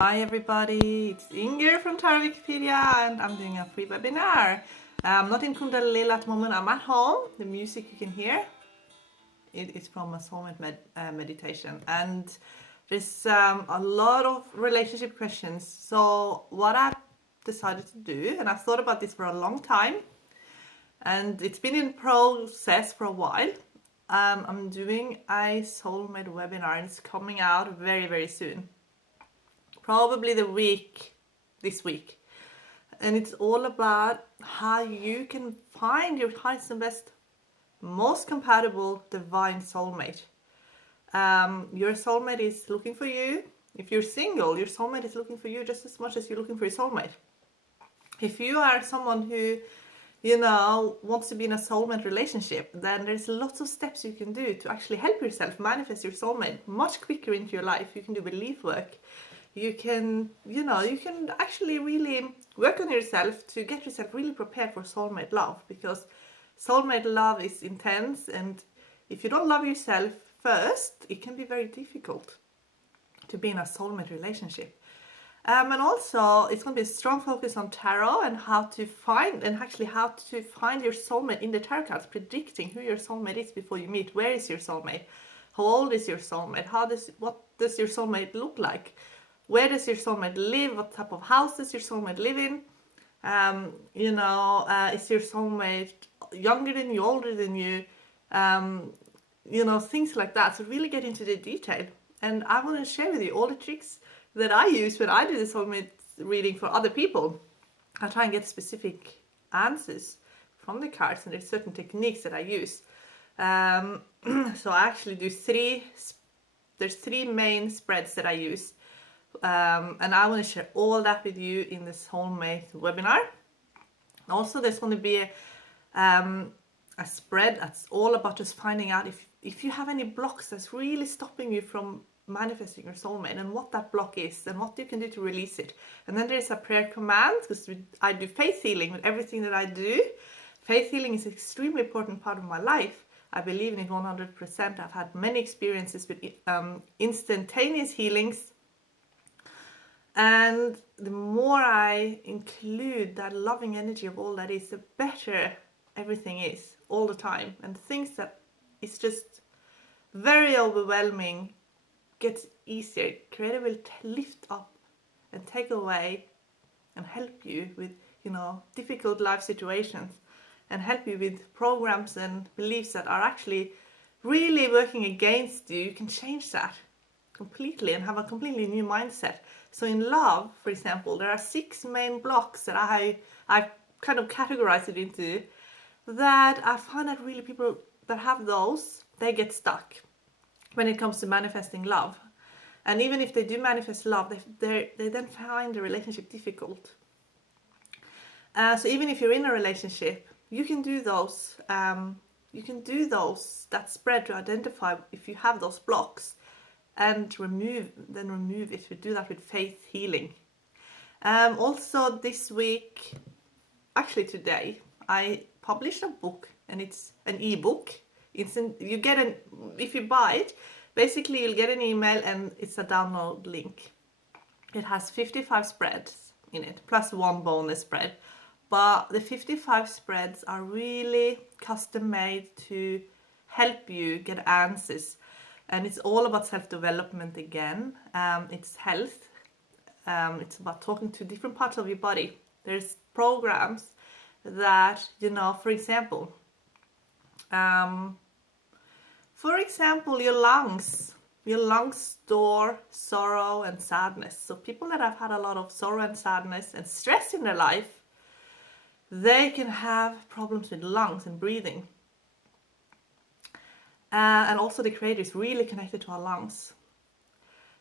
Hi everybody, it's Inger from Tarot Wikipedia and I'm doing a free webinar. I'm not in Kundalini at the moment, I'm at home. The music you can hear, it is from a soulmate meditation, and there's a lot of relationship questions. So what I've decided to do, and I've thought about this for a long time, and it's been in process for a while. I'm doing a soulmate webinar and it's coming out very soon. Probably this week, and it's all about how you can find your highest and best, most compatible divine soulmate. Your soulmate is looking for you. If you're single, your soulmate is looking for you just as much as you're looking for your soulmate. If you are someone who wants to be in a soulmate relationship, then there's lots of steps you can do to actually help yourself manifest your soulmate much quicker into your life. You can do belief work. You can actually really work on yourself to get yourself really prepared for soulmate love, because soulmate love is intense, and if you don't love yourself first, it can be very difficult to be in a soulmate relationship. And also, it's going to be a strong focus on tarot and how to find your soulmate in the tarot cards, predicting who your soulmate is before you meet. Where is your soulmate? How old is your soulmate? What does your soulmate look like? Where does your soulmate live? What type of house does your soulmate live in? Is your soulmate younger than you, older than you? Things like that. So really get into the detail. And I want to share with you all the tricks that I use when I do the soulmate reading for other people. I try and get specific answers from the cards, and there's certain techniques that I use. So I actually do there's three main spreads that I use. And I want to share all that with you in the soulmate webinar. Also, there's going to be a spread that's all about just finding out if you have any blocks that's really stopping you from manifesting your soulmate, and what that block is and what you can do to release it. And then there's a prayer command, because I do faith healing with everything that I do. Faith healing is an extremely important part of my life. I believe in it 100%. I've had many experiences with instantaneous healings. And the more I include that loving energy of all that is, the better everything is all the time. And things that is just very overwhelming gets easier. Creator will lift up and take away and help you with, difficult life situations, and help you with programs and beliefs that are actually really working against you. You can change that completely and have a completely new mindset. So in love, for example, there are 6 main blocks that I've kind of categorized it into, that I find that really people that have those, they get stuck when it comes to manifesting love. And even if they do manifest love, they then find the relationship difficult. So even if you're in a relationship, you can do those. That spread to identify if you have those blocks, and remove it. We do that with faith healing. Also this week, actually today, I published a book, and it's an ebook. If you buy it, basically you'll get an email and it's a download link. It has 55 spreads in it, plus 1 bonus spread. But the 55 spreads are really custom made to help you get answers. And it's all about self-development again. It's health. It's about talking to different parts of your body. There's programs that, for example, your lungs. Your lungs store sorrow and sadness. So people that have had a lot of sorrow and sadness and stress in their life, they can have problems with lungs and breathing. And also the Creator is really connected to our lungs.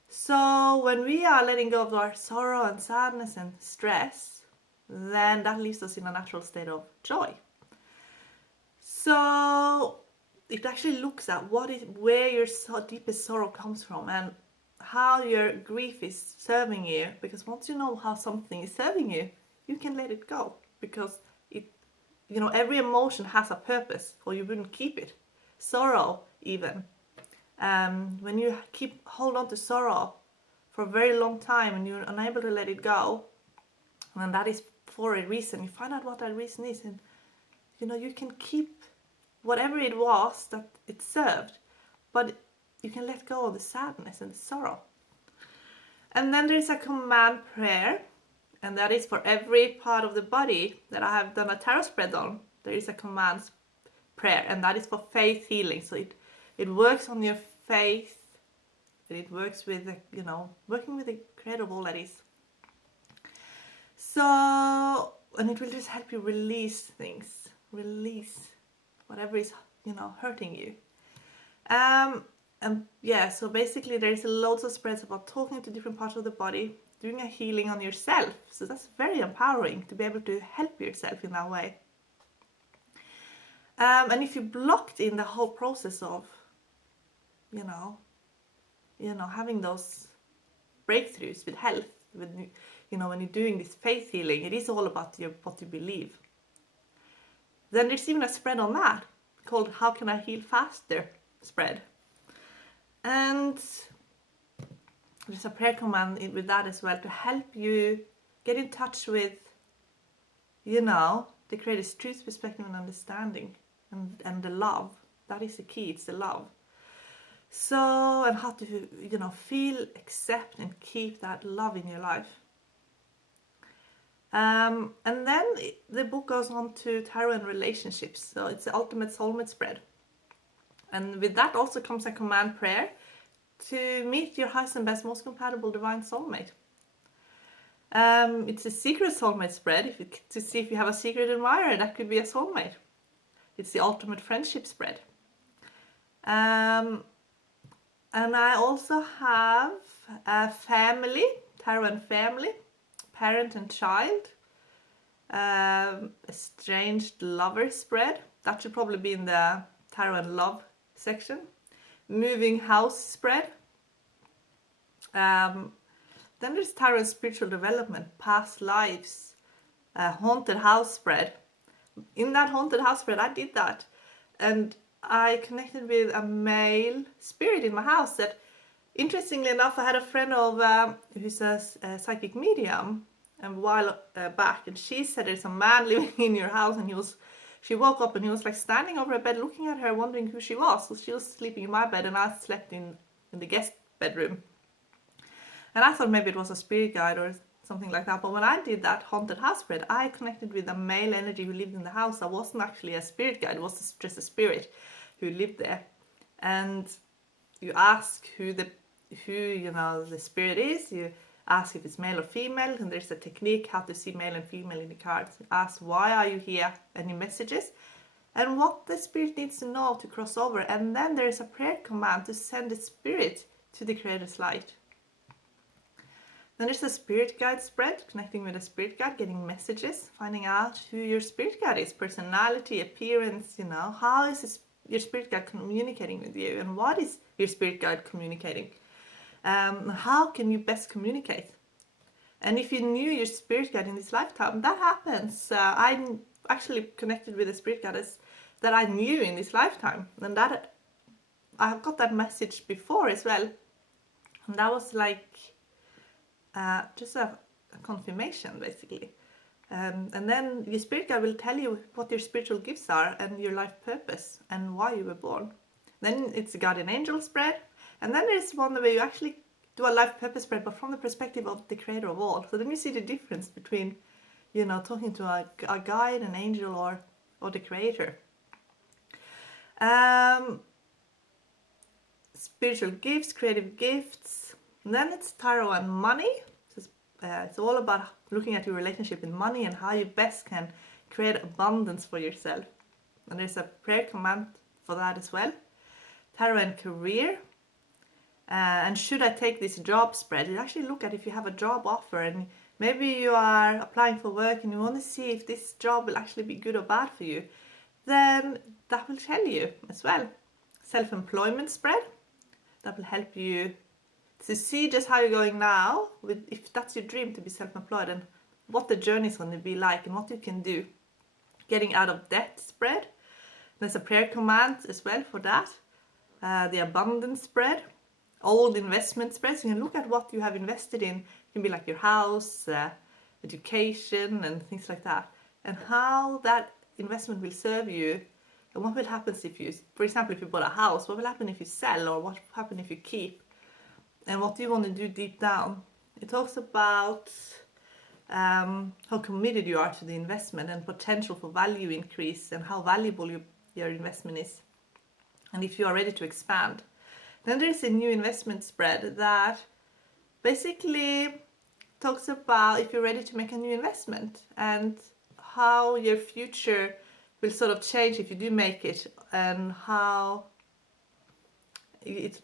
So when we are letting go of our sorrow and sadness and stress, then that leaves us in a natural state of joy. So it actually looks at where your deepest sorrow comes from, and how your grief is serving you. Because once you know how something is serving you, you can let it go, because every emotion has a purpose, or you wouldn't keep it. Sorrow, even when you hold on to sorrow for a very long time and you're unable to let it go, and that is for a reason. You find out what that reason is, and you can keep whatever it was that it served, but you can let go of the sadness and the sorrow. And then there is a command prayer, and that is for every part of the body that I have done a tarot spread on. There is a command prayer, and that is for faith healing. So it works on your faith, and it works with working with the creator of all that is. So, and it will just help you release things, release whatever is hurting you. And yeah, so basically there's loads of spreads about talking to different parts of the body, doing a healing on yourself. So that's very empowering to be able to help yourself in that way. And if you're blocked in the whole process of, having those breakthroughs with health, when you're doing this faith healing, it is all about what you believe. Then there's even a spread on that called How Can I Heal Faster spread. And there's a prayer command with that as well to help you get in touch with, the creator's truth, perspective and understanding, and the love. That is the key, it's the love. So, and how to, feel, accept and keep that love in your life. And then the book goes on to tarot and relationships. So it's the ultimate soulmate spread. And with that also comes a command prayer to meet your highest and best, most compatible divine soulmate. It's a secret soulmate spread to see if you have a secret admirer that could be a soulmate. It's the ultimate friendship spread. And I also have a family, tarot and family, parent and child, estranged lover spread. That should probably be in the tarot and love section. Moving house spread. Then there's tarot and spiritual development, past lives, haunted house spread. In that haunted house spread, I did that, and I connected with a male spirit in my house that, interestingly enough, I had a friend of who's a psychic medium a while back, and she said there's a man living in your house, and she woke up and he was like standing over her bed looking at her, wondering who she was. So she was sleeping in my bed and I slept in the guest bedroom. And I thought maybe it was a spirit guide or something like that. But when I did that haunted house spread, I connected with a male energy who lived in the house. That wasn't actually a spirit guide, it was just a spirit who lived there. And you ask who the spirit is, you ask if it's male or female, and there's a technique how to see male and female in the cards. Ask why are you here, any messages, and what the spirit needs to know to cross over. And then there's a prayer command to send the spirit to the creator's light. Then there's a spirit guide spread, connecting with a spirit guide, getting messages, finding out who your spirit guide is, personality, appearance, how is your spirit guide communicating with you, and what is your spirit guide communicating? How can you best communicate? And if you knew your spirit guide in this lifetime, that happens. I actually connected with a spirit guide that I knew in this lifetime, and that I have got that message before as well, and that was like just a confirmation basically. And then your spirit guide will tell you what your spiritual gifts are and your life purpose and why you were born. Then it's a guardian angel spread. And then there's one where you actually do a life purpose spread, but from the perspective of the creator of all. So then you see the difference between, talking to a guide, an angel, or the creator. Spiritual gifts, creative gifts. And then it's tarot and money. It's all about looking at your relationship with money and how you best can create abundance for yourself. And there's a prayer command for that as well. Tarot and career. And should I take this job spread? You actually look at if you have a job offer, and maybe you are applying for work and you want to see if this job will actually be good or bad for you. Then that will tell you as well. Self-employment spread. That will help you to see just how you're going now, if that's your dream to be self-employed, and what the journey is going to be like and what you can do. Getting out of debt spread. There's a prayer command as well for that. The abundance spread. old investment spreads. You can look at what you have invested in. It can be like your house, education, and things like that, and how that investment will serve you, and what will happen if you, for example, if you bought a house, what will happen if you sell, or what will happen if you keep, and what do you want to do deep down. It talks about how committed you are to the investment and potential for value increase, and how valuable your investment is, and if you are ready to expand. Then there's a new investment spread that basically talks about if you're ready to make a new investment and how your future will sort of change if you do make it, and how it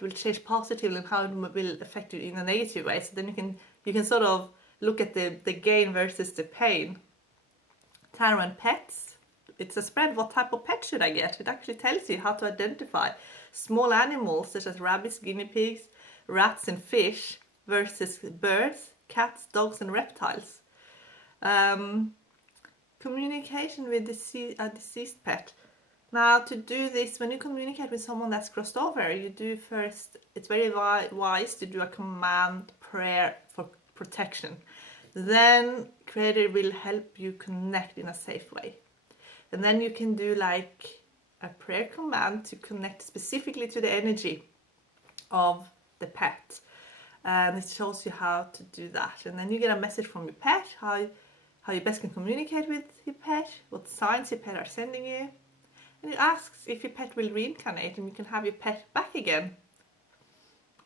will change positively and how it will affect you in a negative way. So then you can sort of look at the gain versus the pain. Tarot and pets. It's a spread. What type of pet should I get? It actually tells you how to identify small animals such as rabbits, guinea pigs, rats and fish versus birds, cats, dogs and reptiles. Communication with a deceased pet. Now, to do this, when you communicate with someone that's crossed over, you do first, it's very wise to do a command prayer for protection. Then Creator will help you connect in a safe way. And then you can do like a prayer command to connect specifically to the energy of the pet. And it shows you how to do that. And then you get a message from your pet, how you best can communicate with your pet, what signs your pet are sending you. And it asks if your pet will reincarnate and you can have your pet back again.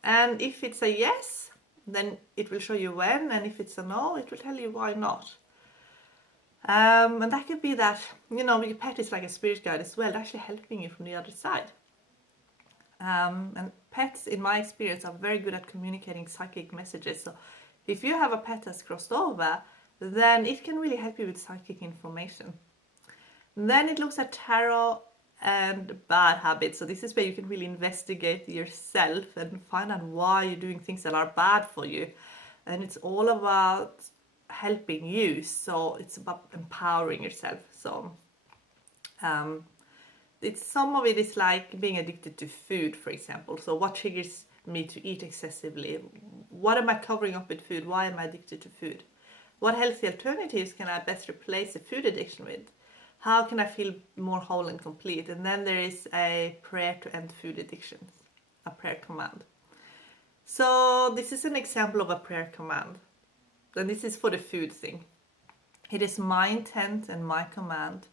And if it's a yes, then it will show you when, and if it's a no, it will tell you why not. And that could be that, your pet is like a spirit guide as well, actually helping you from the other side. And pets, in my experience, are very good at communicating psychic messages. So if you have a pet that's crossed over, then it can really help you with psychic information. And then it looks at tarot and bad habits. So this is where you can really investigate yourself and find out why you're doing things that are bad for you. And it's all about helping you. So it's about empowering yourself. So some of it is like being addicted to food, for example. So what triggers me to eat excessively? What am I covering up with food? Why am I addicted to food? What healthy alternatives can I best replace a food addiction with? How can I feel more whole and complete? And then there is a prayer to end food addictions, a prayer command. So this is an example of a prayer command. And this is for the food thing. It is my intent and my command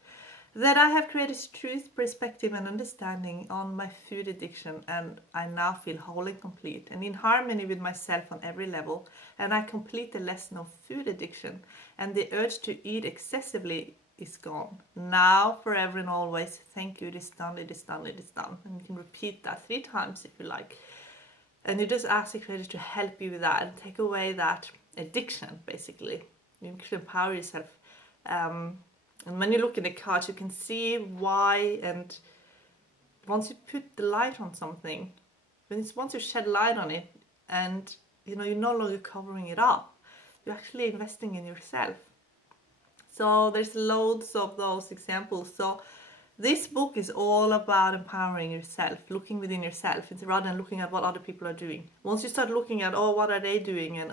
that I have created truth, perspective and understanding on my food addiction, and I now feel whole and complete and in harmony with myself on every level, and I complete the lesson of food addiction, and the urge to eat excessively is gone. Now, forever and always, thank you, it is done, it is done, it is done. And you can repeat that 3 times if you like. And you just ask the Creator to help you with that and take away that addiction, basically. You should empower yourself. And when you look in the cards, you can see why, and once you put the light on something, once you shed light on it, and you're no longer covering it up, you're actually investing in yourself. So there's loads of those examples. So this book is all about empowering yourself, looking within yourself, rather than looking at what other people are doing. Once you start looking at, what are they doing, and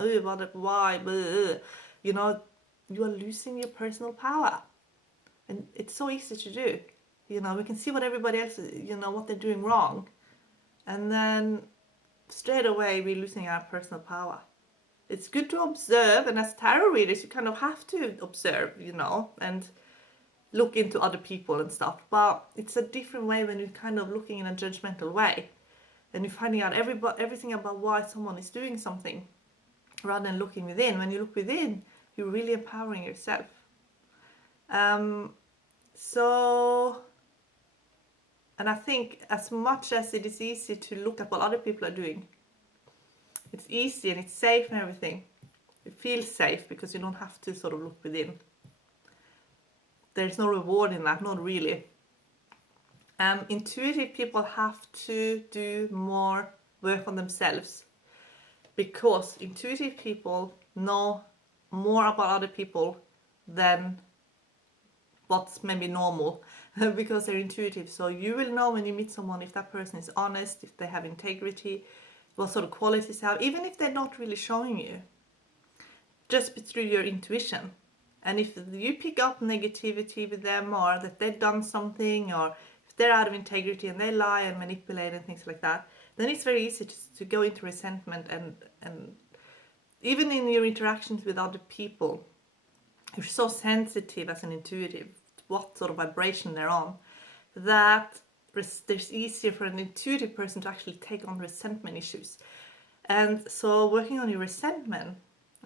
why, you are losing your personal power. And it's so easy to do. We can see what everybody else, what they're doing wrong. And then straight away we're losing our personal power. It's good to observe, and as tarot readers, you kind of have to observe, and look into other people and stuff. But it's a different way when you're kind of looking in a judgmental way, and you're finding out everything about why someone is doing something, rather than looking within. When you look within, you're really empowering yourself. And I think as much as it is easy to look at what other people are doing, it's easy and it's safe and everything. It feels safe because you don't have to sort of look within. There's no reward in that, not really. Intuitive people have to do more work on themselves, because intuitive people know more about other people than what's maybe normal. because they're intuitive. So you will know when you meet someone if that person is honest, if they have integrity, what sort of qualities they have, even if they're not really showing you, just through your intuition. And if you pick up negativity with them, or that they've done something, or if they're out of integrity and they lie and manipulate and things like that, then it's very easy to go into resentment. And even in your interactions with other people, you're so sensitive as an intuitive, what sort of vibration they're on, that there's easier for an intuitive person to actually take on resentment issues. And so working on your resentment,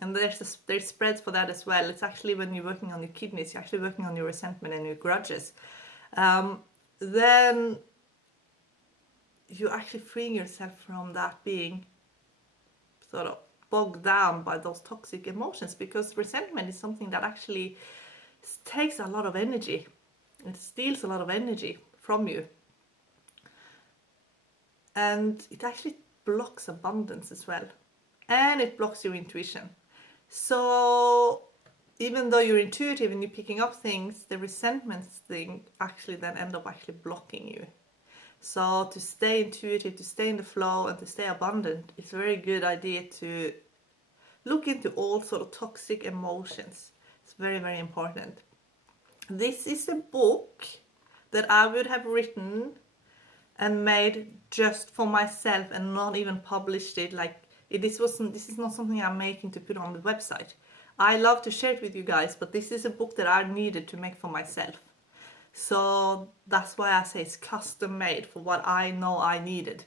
and there's spreads for that as well. It's actually when you're working on your kidneys, you're actually working on your resentment and your grudges. Then you're actually freeing yourself from that being sort of bogged down by those toxic emotions, because resentment is something that actually takes a lot of energy. It steals a lot of energy from you. And it actually blocks abundance as well. And it blocks your intuition. So even though you're intuitive and you're picking up things, the resentment thing actually then end up actually blocking you. So to stay intuitive, to stay in the flow, and to stay abundant, it's a very good idea to look into all sort of toxic emotions. It's very, very important. This is a book that I would have written and made just for myself, and not even published it. This is not something I'm making to put on the website. I love to share it with you guys, but this is a book that I needed to make for myself. So that's why I say it's custom made for what I know I needed.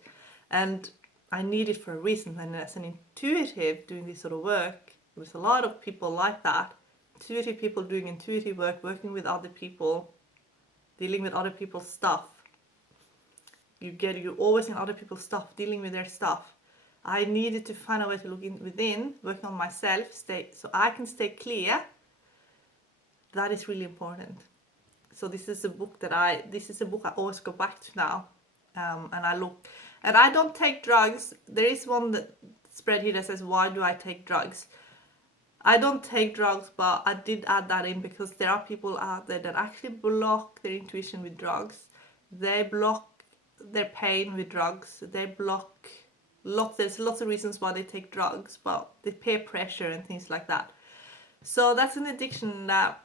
And I need it for a reason. And as an intuitive doing this sort of work, there's a lot of people like that. Intuitive people doing intuitive work, working with other people, dealing with other people's stuff. You're always in other people's stuff, dealing with their stuff. I needed to find a way to look within, working on myself, so I can stay clear. That is really important. So this is a book I always go back to now, and I don't take drugs. There is one spread here that says, why do I take drugs? I don't take drugs, but I did add that in because there are people out there that actually block their intuition with drugs. They block their pain with drugs. They block there's lots of reasons why they take drugs, but the peer pressure and things like that. So that's an addiction that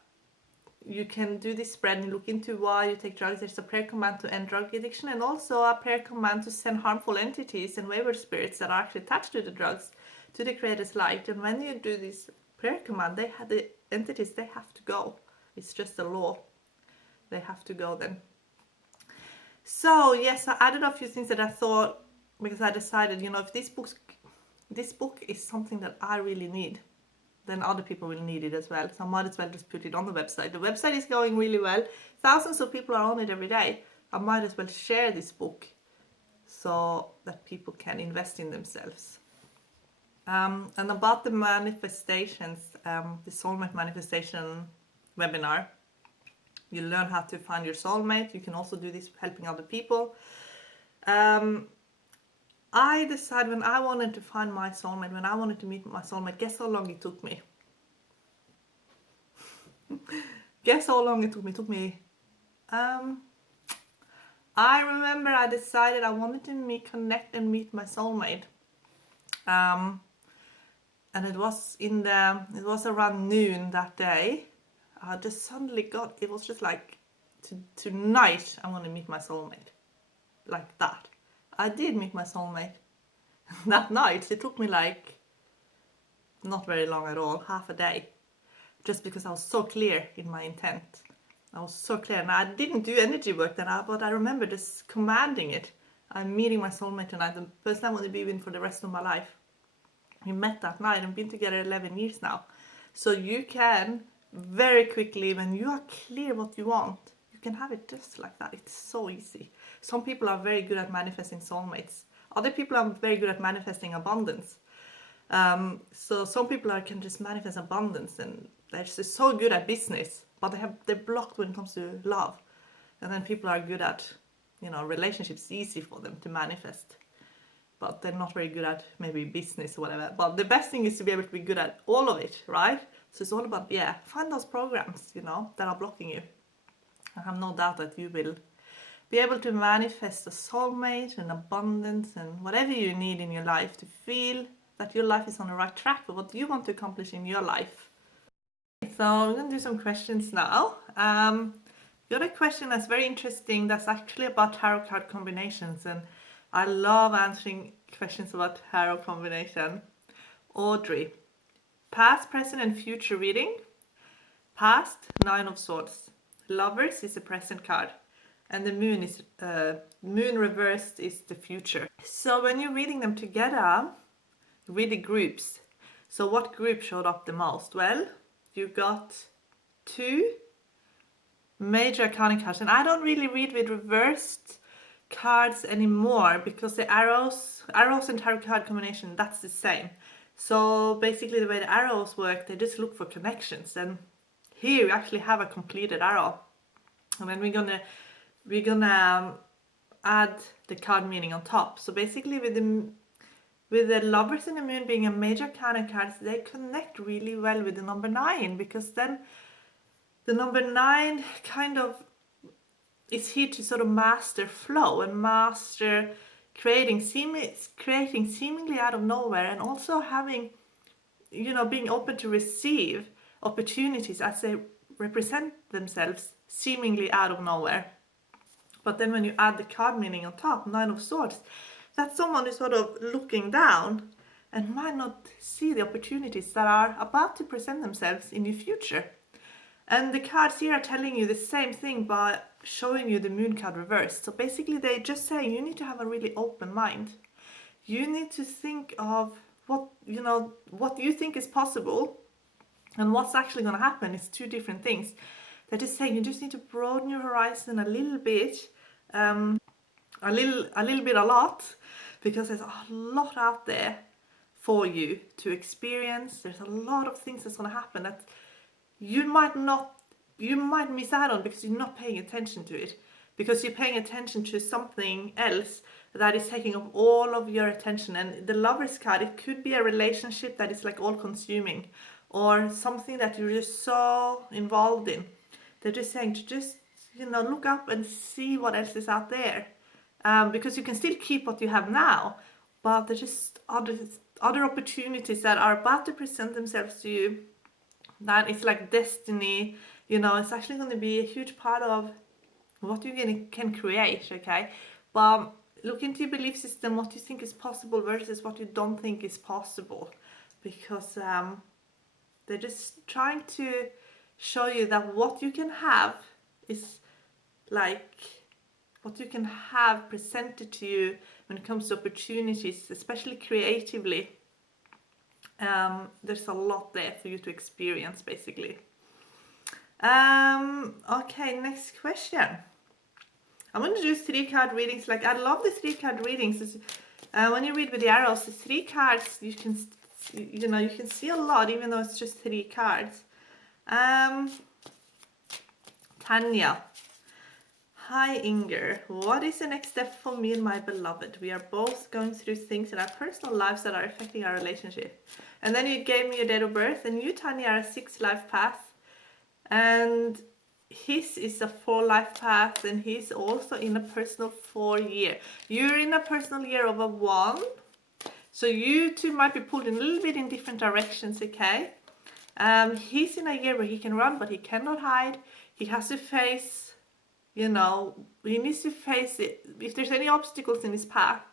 you can do this spread and look into why you take drugs. There's a prayer command to end drug addiction, and also a prayer command to send harmful entities and wayward spirits that are actually attached to the drugs to the Creator's light. And when you do this prayer command, the entities, they have to go. It's just a law. They have to go then. So yes, I added a few things that I thought, because I decided, if this book is something that I really need, then other people will need it as well. So I might as well just put it on the website. The website is going really well. Thousands of people are on it every day. I might as well share this book so that people can invest in themselves. And about the manifestations, the soulmate manifestation webinar, you learn how to find your soulmate. You can also do this helping other people. I decided when I wanted to find my soulmate, when I wanted to meet my soulmate, guess how long it took me? Guess how long it took me? It took me, I remember I decided I wanted to connect and meet my soulmate. And it was around noon that day. I just suddenly it was just like, tonight I'm going to meet my soulmate. Like that. I did meet my soulmate that night. It took me not very long at all, half a day, just because I was so clear in my intent. I was so clear, and I didn't do energy work then, but I remember just commanding it. I'm meeting my soulmate tonight, the person I want to be with for the rest of my life. We met that night and been together 11 years now. So you can very quickly, when you are clear what you want, you can have it just like that. It's so easy. Some people are very good at manifesting soulmates. Other people are very good at manifesting abundance. So some people can just manifest abundance, and they're just so good at business, but they're blocked when it comes to love. And then people are good at, relationships, easy for them to manifest, but they're not very good at maybe business or whatever. But the best thing is to be able to be good at all of it, right? So it's all about, find those programs, that are blocking you. I have no doubt that you will be able to manifest a soulmate and abundance and whatever you need in your life to feel that your life is on the right track for what you want to accomplish in your life. So I'm going to do some questions now. Got a question that's very interesting that's actually about tarot card combinations, and I love answering questions about tarot combination. Audrey, past, present and future reading. Past, 9 of Swords. Lovers is the present card. And the moon is moon reversed is the future. So when you're reading them together, read the groups. So what group showed up the most? Well, you got 2 major arcana cards, and I don't really read with reversed cards anymore because the arrows and tarot card combination, that's the same. So basically the way the arrows work, they just look for connections, and here we actually have a completed arrow, and then we're gonna add the card meaning on top. So basically with the Lovers and the Moon being a major arcana cards, they connect really well with the number 9, because then the number 9 kind of is here to sort of master flow and master creating seemingly out of nowhere, and also having, being open to receive opportunities as they represent themselves seemingly out of nowhere. But then when you add the card meaning on top, 9 of Swords, that's someone who's sort of looking down and might not see the opportunities that are about to present themselves in your future. And the cards here are telling you the same thing by showing you the moon card reversed. So basically they just say you need to have a really open mind. You need to think of what you think is possible, and what's actually going to happen is 2 different things. They're just saying you just need to broaden your horizon a little bit, a lot, because there's a lot out there for you to experience. There's a lot of things that's going to happen that you might miss out on because you're not paying attention to it, because you're paying attention to something else that is taking up all of your attention. And the Lovers card, it could be a relationship that is like all consuming, or something that you're just so involved in. They're just saying to just look up and see what else is out there, because you can still keep what you have now, but there's just other opportunities that are about to present themselves to you. That it's like destiny, it's actually going to be a huge part of what you can create, okay? But look into your belief system, what you think is possible versus what you don't think is possible, because they're just trying to show you that what you can have is like what you can have presented to you when it comes to opportunities, especially creatively. There's a lot there for you to experience, basically. Okay, next question. I'm going to do 3 card readings. Like, I love the 3 card readings. When you read with the arrows, the 3 cards, you can see a lot, even though it's just 3 cards. Tanya. Hi Inger, what is the next step for me and my beloved? We are both going through things in our personal lives that are affecting our relationship. And then you gave me your date of birth, and you, Tanya, are a 6 life path, and his is a 4 life path, and he's also in a personal 4 year. You're in a personal year of a 1, so you two might be pulled in a little bit in different directions, okay? He's in a year where he can run, but he cannot hide. He has to face, he needs to face it. If there's any obstacles in his path,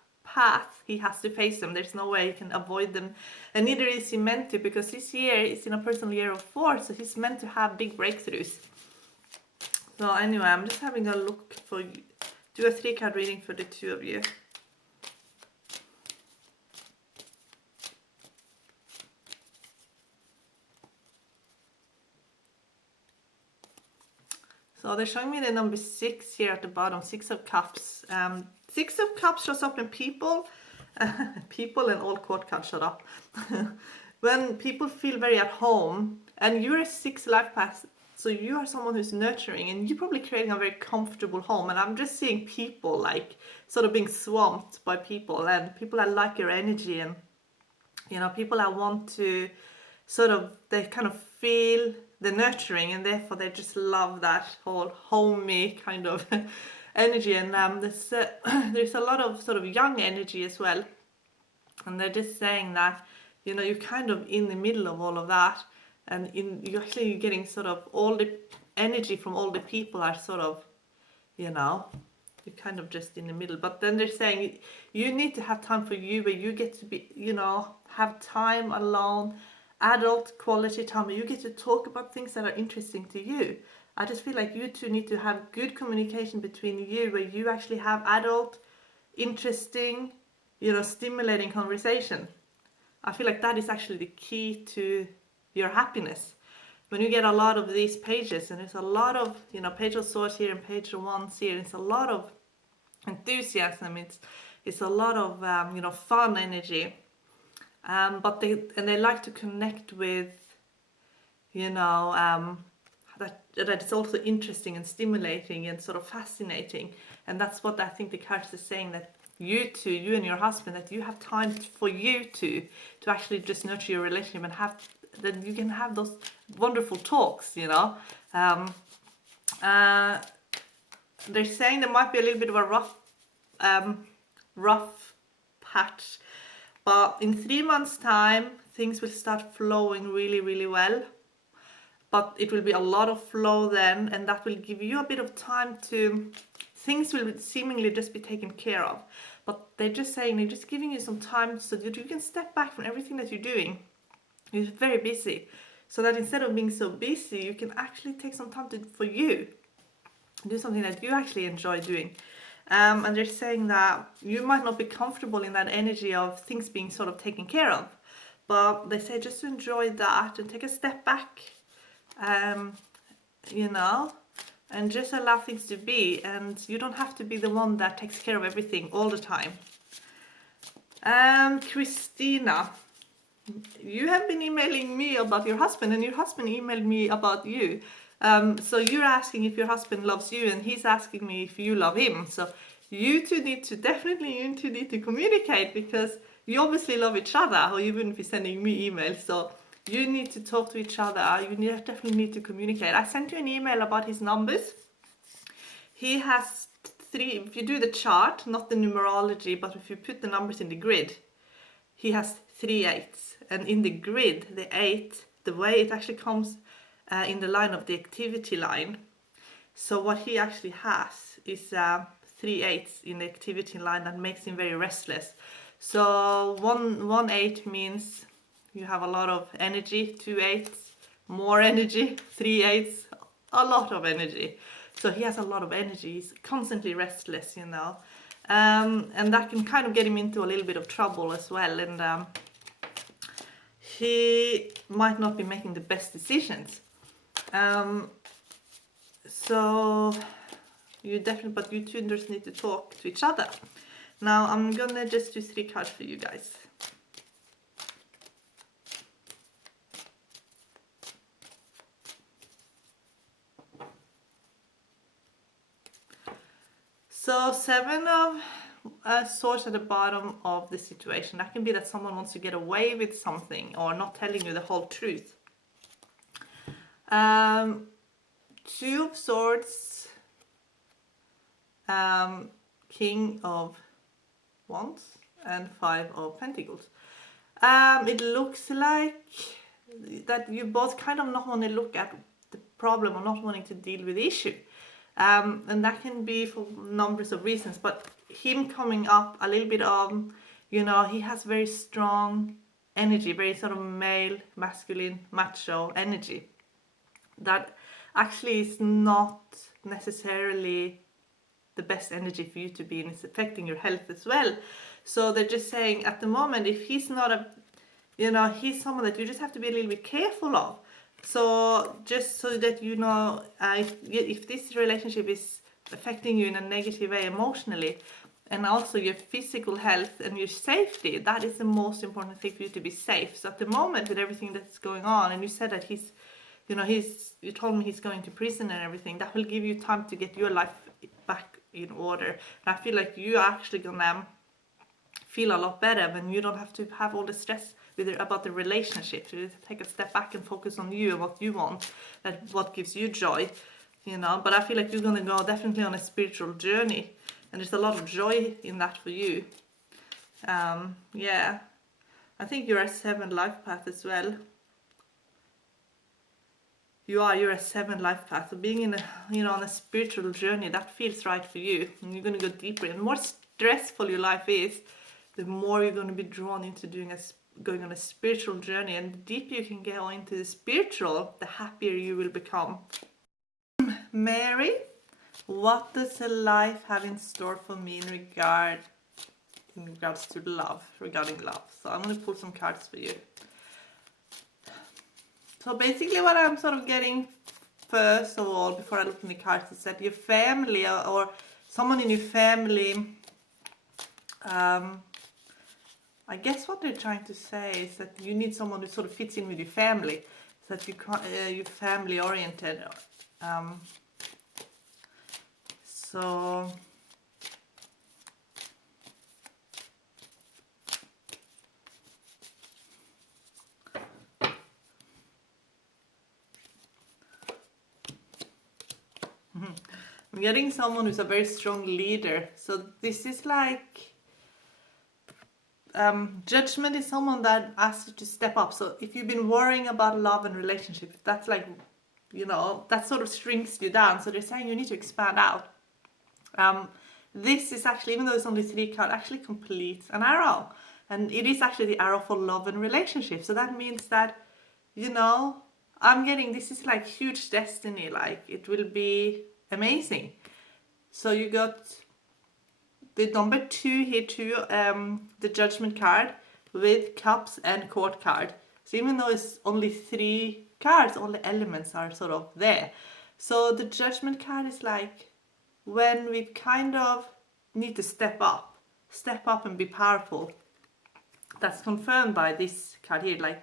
he has to face them. There's no way he can avoid them, and neither is he meant to, because this year is in a personal year of 4, so he's meant to have big breakthroughs. So anyway, I'm just having a look for you. Do a 3 card reading for the 2 of you. So they're showing me the number 6 here at the bottom, 6 of Cups. 6 of Cups shows up in people. People and all court cards shut up. When people feel very at home, and you're a 6 life path, so you are someone who's nurturing, and you're probably creating a very comfortable home. And I'm just seeing people like sort of being swamped by people, and people that like your energy, and people that want to sort of, they kind of feel the nurturing, and therefore they just love that whole homey kind of energy. And there's a lot of sort of young energy as well, and they're just saying that, you know, you're kind of in the middle of all of that, and you're actually getting sort of all the energy from all the people are sort of, you know, you're kind of just in the middle. But then they're saying you need to have time for you, where you get to be, you know, have time alone, adult quality time, where you get to talk about things that are interesting to you. I just feel like you two need to have good communication between you, where you actually have adult, interesting, you know, stimulating conversation. I feel like that is actually the key to your happiness. When you get a lot of these pages, and there's a lot of, you know, Page of Swords here and Page of Wands here, it's a lot of enthusiasm, it's a lot of you know, fun energy, but they like to connect with, you know, that it's also interesting and stimulating and sort of fascinating. And that's what I think the cards are saying, that you two, you and your husband, that you have time for you two to actually just nurture your relationship, and have, then you can have those wonderful talks, you know. They're saying there might be a little bit of a rough patch, but in 3 months' time things will start flowing really, really well. But it will be a lot of flow then, and that will give you a bit of time to, things will seemingly just be taken care of. But they're just saying, they're just giving you some time so that you can step back from everything that you're doing. You're very busy, so that instead of being so busy, you can actually take some time for you, do something that you actually enjoy doing. And they're saying that you might not be comfortable in that energy of things being sort of taken care of, but they say just to enjoy that and take a step back, you know, and just allow things to be, and you don't have to be the one that takes care of everything all the time. Christina, you have been emailing me about your husband, and your husband emailed me about you. So you're asking if your husband loves you, and he's asking me if you love him. So you two need to communicate, because you obviously love each other, or you wouldn't be sending me emails. So you need to talk to each other. Definitely need to communicate. I sent you an email about his numbers. He has 3, if you do the chart, not the numerology, but if you put the numbers in the grid, he has 3 8s. And in the grid, the 8, the way it actually comes in the line of the activity line. So what he actually has is 3 8s in the activity line that makes him very restless. So 1 8 means you have a lot of energy, 2 8s, more energy, 3 8s, a lot of energy. So he has a lot of energy, he's constantly restless, you know. And that can kind of get him into a little bit of trouble as well. And he might not be making the best decisions. So you definitely, but you two just need to talk to each other. Now I'm gonna just do 3 cards for you guys. So 7 of Swords at the bottom of the situation. That can be that someone wants to get away with something, or not telling you the whole truth. 2 of Swords, King of Wands, and 5 of Pentacles. It looks like that you both kind of not want to look at the problem, or not wanting to deal with the issue. And that can be for numbers of reasons, but him coming up a little bit of, you know, he has very strong energy, very sort of male, masculine, macho energy. That actually is not necessarily the best energy for you to be in. It's affecting your health as well. So they're just saying at the moment, if he's not a, you know, he's someone that you just have to be a little bit careful of. So just so that you know, if this relationship is affecting you in a negative way emotionally, and also your physical health and your safety, that is the most important thing for you to be safe. So at the moment, with everything that's going on, and you said that he's, you know, you told me he's going to prison and everything, that will give you time to get your life back in order. And I feel like you're actually gonna feel a lot better when you don't have to have all the stress about the relationship. To take a step back and focus on you and what you want, that what gives you joy, you know. But I feel like you're gonna go definitely on a spiritual journey, and there's a lot of joy in that for you. Yeah, I think you're a 7 life path as well. You're a 7 life path. So being in a, you know, on a spiritual journey, that feels right for you, and you're gonna go deeper. And the more stressful your life is, the more you're gonna be drawn into going on a spiritual journey. And the deeper you can go into the spiritual, the happier you will become. Mary, what does a life have in store for me in regards to love, regarding love? So I'm going to pull some cards for you. So basically what I'm sort of getting first of all, before I look in the cards, is that your family or someone in your family, I guess what they're trying to say is that you need someone who sort of fits in with your family, so that you're family oriented. So I'm getting someone who's a very strong leader. So this is like judgment is someone that asks you to step up. So if you've been worrying about love and relationship, that's like, you know, that sort of shrinks you down. So they're saying you need to expand out. This is actually, even though it's only 3 cards, actually completes an arrow. And it is actually the arrow for love and relationship. So that means that, you know, I'm getting, this is like huge destiny. Like it will be amazing. So you got the number 2 here too, the judgment card with cups and court card. So even though it's only 3 cards, all the elements are sort of there. So the judgment card is like when we kind of need to step up and be powerful. That's confirmed by this card here, like,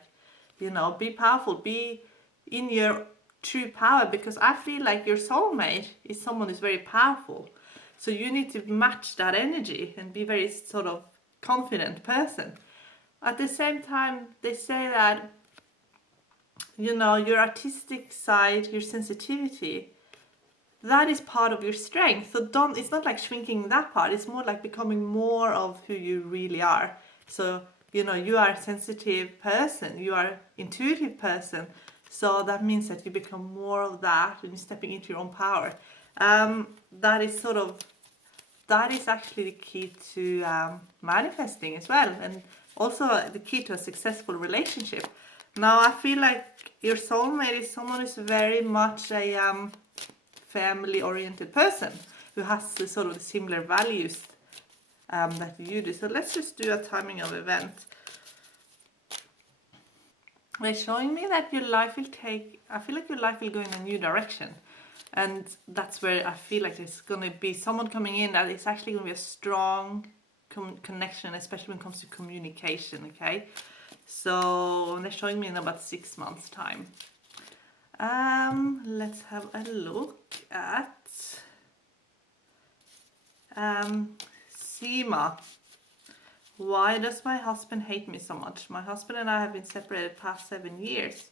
you know, be powerful, be in your true power, because I feel like your soulmate is someone who's very powerful. So you need to match that energy and be very sort of confident person. At the same time, they say that, you know, your artistic side, your sensitivity, that is part of your strength. So it's not like shrinking that part, it's more like becoming more of who you really are. So, you know, you are a sensitive person, you are intuitive person. So that means that you become more of that when you're stepping into your own power. That is actually the key to manifesting as well, and also the key to a successful relationship. Now I feel like your soulmate is someone who's very much a family oriented person, who has the sort of similar values that you do. So let's just do a timing of events. They're showing me that your life will I feel like your life will go in a new direction. And that's where I feel like there's going to be someone coming in that is actually going to be a strong connection, especially when it comes to communication, okay? So they're showing me in about 6 months' time. Let's have a look at Seema. Why does my husband hate me so much? My husband and I have been separated past 7 years.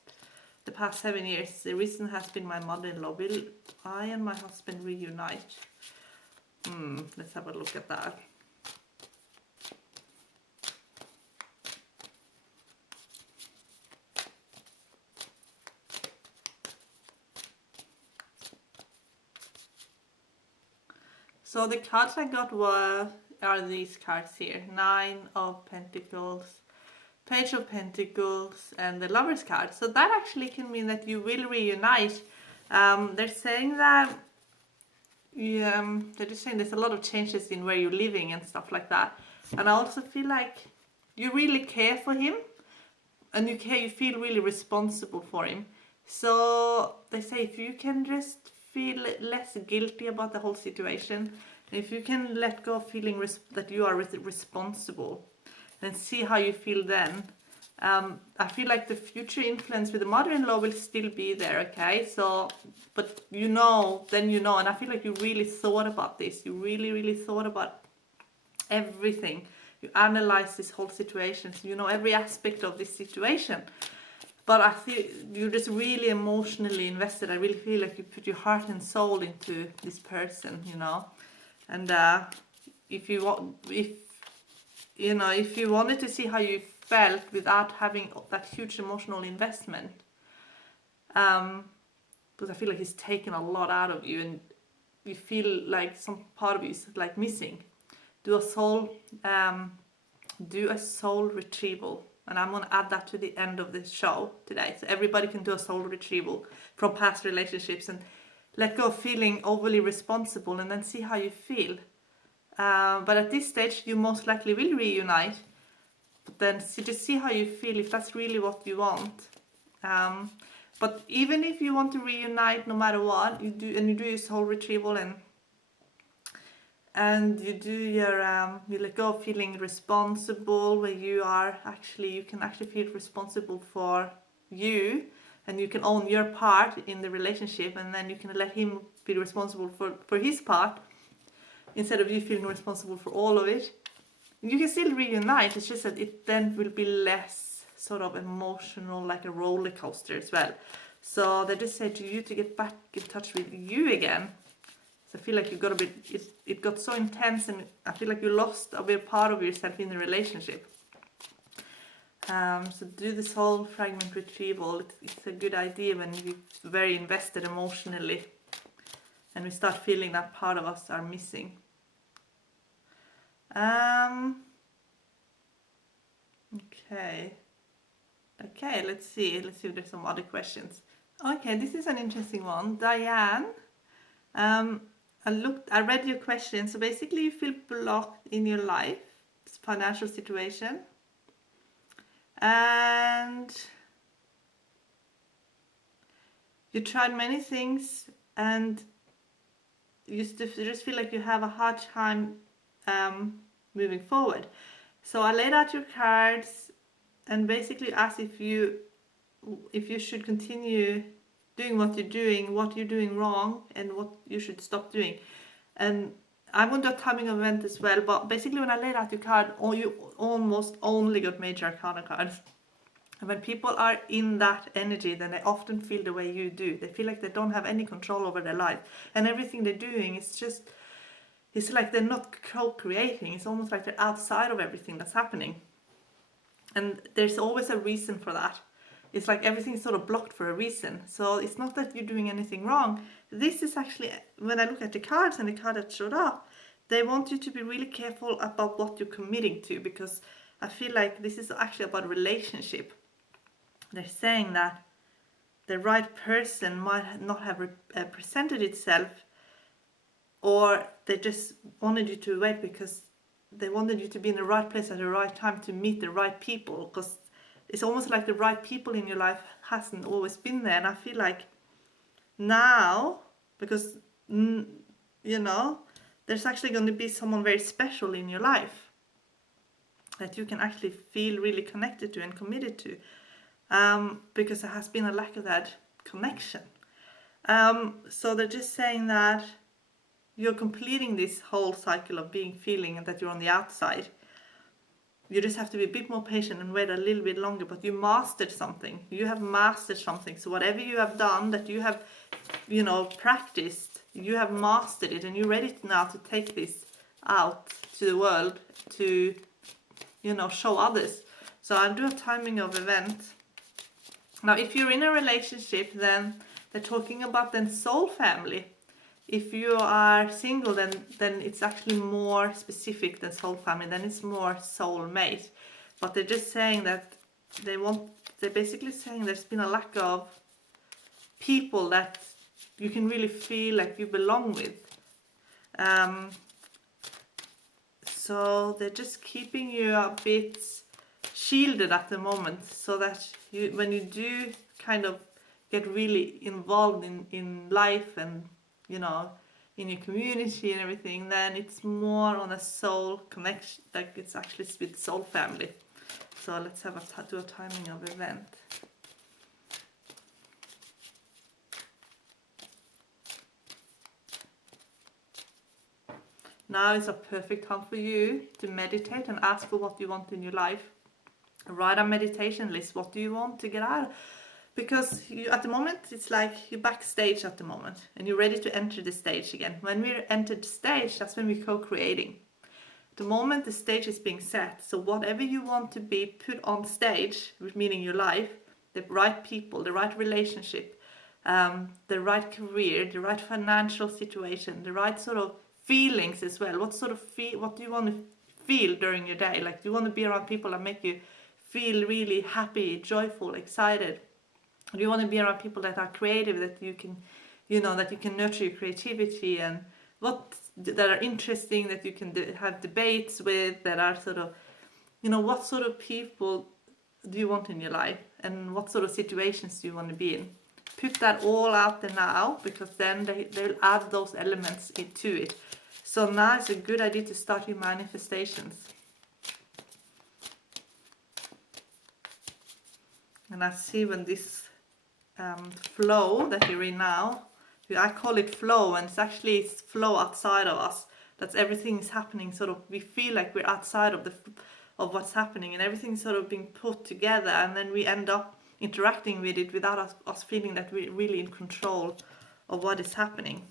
The past 7 years, the reason has been my mother-in-law. Will I and my husband reunite? Let's have a look at that. So the cards I got are these cards here. 9 of Pentacles, Page of Pentacles, and the Lover's card. So that actually can mean that you will reunite. They're saying that they're just saying there's a lot of changes in where you're living and stuff like that. And I also feel like you really care for him, and you feel really responsible for him. So they say if you can just feel less guilty about the whole situation, if you can let go of feeling that you are responsible, and see how you feel then. I feel like the future influence with the mother-in-law will still be there, okay? So, but you know, then you know, and I feel like you really thought about this. You really, really thought about everything. you analyze this whole situation, so you know every aspect of this situation. But I feel you're just really emotionally invested. I really feel like you put your heart and soul into this person, you know. And if you wanted to see how you felt without having that huge emotional investment, because I feel like he's taken a lot out of you, and you feel like some part of you is like missing. Do a soul retrieval, and I'm gonna add that to the end of the show today, so everybody can do a soul retrieval from past relationships and let go of feeling overly responsible, and then see how you feel. But at this stage, you most likely will reunite. But then just see how you feel, if that's really what you want. But even if you want to reunite, no matter what you do, and you do your soul retrieval, and you do your you let go of feeling responsible, where you can actually feel responsible for you, and you can own your part in the relationship, and then you can let him be responsible for his part, instead of you feeling responsible for all of it. You can still reunite, it's just that it then will be less sort of emotional, like a roller coaster as well. So they just say to you to get back in touch with you again. So I feel like you got a bit, it got so intense, and I feel like you lost a bit part of yourself in the relationship. So do this whole fragment retrieval. It's a good idea when you're very invested emotionally, and we start feeling that part of us are missing. Okay, let's see if there's some other questions. Okay, this is an interesting one. Diane, I read your question. So basically you feel blocked in your life, financial situation, and you tried many things, and you just feel like you have a hard time moving forward. So I laid out your cards and basically asked if you should continue doing what you're doing wrong, and what you should stop doing. And I'm going to do a timing event as well, but basically when I laid out your card, you almost only got major arcana cards. And when people are in that energy, then they often feel the way you do. They feel like they don't have any control over their life, and everything they're doing is just, it's like they're not co-creating. It's almost like they're outside of everything that's happening. And there's always a reason for that. It's like everything's sort of blocked for a reason. So it's not that you're doing anything wrong. This is actually, when I look at the cards and the card that showed up, they want you to be really careful about what you're committing to, because I feel like this is actually about relationship. They're saying that the right person might not have presented itself, or they just wanted you to wait because they wanted you to be in the right place at the right time to meet the right people, because it's almost like the right people in your life hasn't always been there. And I feel like now, because there's actually going to be someone very special in your life that you can actually feel really connected to and committed to, because there has been a lack of that connection. So they're just saying that you're completing this whole cycle of feeling that you're on the outside. You just have to be a bit more patient and wait a little bit longer, but you mastered something. You have mastered something. So whatever you have done, that you have, practiced, you have mastered it, and you're ready now to take this out to the world to, show others. So I'll do a timing of event. Now, if you're in a relationship, then they're talking about then soul family. If you are single, then it's actually more specific than soul family. Then it's more soul mate. But they're just saying that they're basically saying there's been a lack of people that you can really feel like you belong with. So they're just keeping you a bit shielded at the moment, so that when you do kind of get really involved in life and in your community and everything, then it's more on a soul connection, like it's actually with soul family. So let's have do a timing of event. now is a perfect time for you to meditate and ask for what you want in your life. Write a meditation list. What do you want to get out? Because you, at the moment, it's like you're backstage at the moment and you're ready to enter the stage again. When we enter the stage, that's when we're co-creating. The moment the stage is being set, so whatever you want to be put on stage, meaning your life, the right people, the right relationship, the right career, the right financial situation, the right sort of feelings as well. What do you want to feel during your day? Like, do you want to be around people that make you feel really happy, joyful, excited? Do you want to be around people that are creative, that you can, that you can nurture your creativity, and that are interesting, that you can have debates with, that are sort of, what sort of people do you want in your life, and what sort of situations do you want to be in? Put that all out there now, because then they'll add those elements into it. So now it's a good idea to start your manifestations. And I see when this flow that you're in now, I call it flow, and it's flow outside of us. That's everything is happening, sort of, we feel like we're outside of what's happening, and everything's sort of being put together, and then we end up interacting with it without us feeling that we're really in control of what is happening.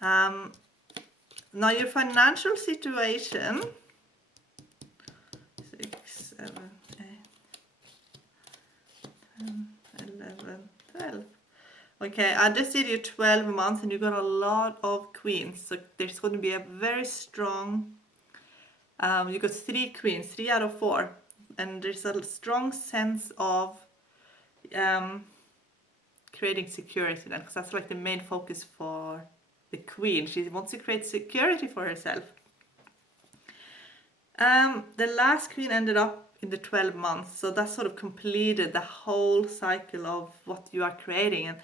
Now your financial situation, 6, 7, 8, 10, 11, 12. Okay, I just did your 12 months and you got a lot of queens. So there's going to be a very strong, you got 3 queens, 3 out of 4. And there's a strong sense of creating security then, because that's like the main focus for the queen. She wants to create security for herself. The last queen ended up in the 12 months, so that sort of completed the whole cycle of what you are creating. And